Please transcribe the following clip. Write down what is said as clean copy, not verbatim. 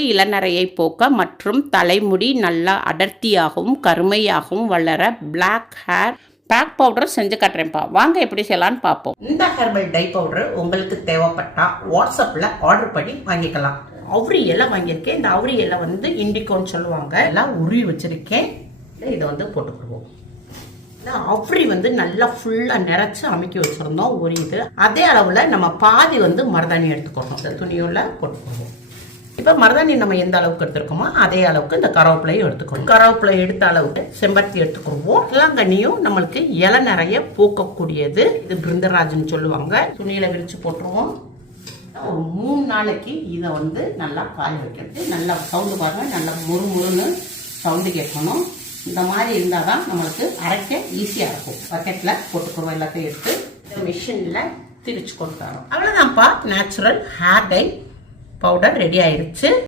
இளநரையை போக்க மற்றும் தலைமுடி நல்லா அடர்த்தியாகவும் கருமையாகவும் வளர பிளாக் ஹேர் பேக் பவுடர் செஞ்சு காட்டுறேன்ப்பா. வாங்க எப்படி செய்யலான்னு பார்ப்போம். இந்த ஹெர்பல் டை பவுடர் உங்களுக்கு தேவைப்பட்டா வாட்ஸ்அப்பில் ஆர்டர் பண்ணி வாங்கிக்கலாம். அவுரி இலை வாங்கியிருக்கேன். இந்த அவுரி இலை இண்டிகோன்னு சொல்லுவாங்க. எல்லாம் உருவி வச்சிருக்கேன். இதை போட்டுக்கிடுவோம். அவுரி நல்லா ஃபுல்லாக நிறைச்சி அமைக்கி வச்சுருந்தோம். உரியுது. அதே அளவில் நம்ம பாதி மருதாணி எடுத்துக்கணும். இந்த துணியோட போட்டுக்கிடுவோம். இப்போ மருதாணி நம்ம எந்த அளவுக்கு எடுத்துருக்கோமோ அதே அளவுக்கு இந்த கருவேப்பிலையும் எடுத்துக்கணும். கருவேப்பிலை எடுத்த அளவுக்கு செம்பருத்தி எடுத்துக்கிடுவோம். இளங்கண்ணியும் நம்மளுக்கு இலை நிறைய பூக்கக்கூடியது. இது பிருந்தராஜ்னு சொல்லுவாங்க. துணியில விரிச்சு போட்டுருவோம். ஒரு 3 நாளைக்கு இதை நல்லா காய வைக்கிறது. நல்லா சவுண்டு பாருங்க, நல்லா முறுமுறுன்னு சவுண்டு கேட்கணும். இந்த மாதிரி இருந்தால் தான் நம்மளுக்கு அரைக்க ஈஸியாக இருக்கும். பக்கெட்டில் போட்டுக்கிறோம். எல்லாத்தையும் எடுத்து இந்த மிஷினில் திரிச்சு கொண்டு வரோம். அவ்வளோதான்ப்பா, natural hair dye powder ready ஆயிடுச்சு.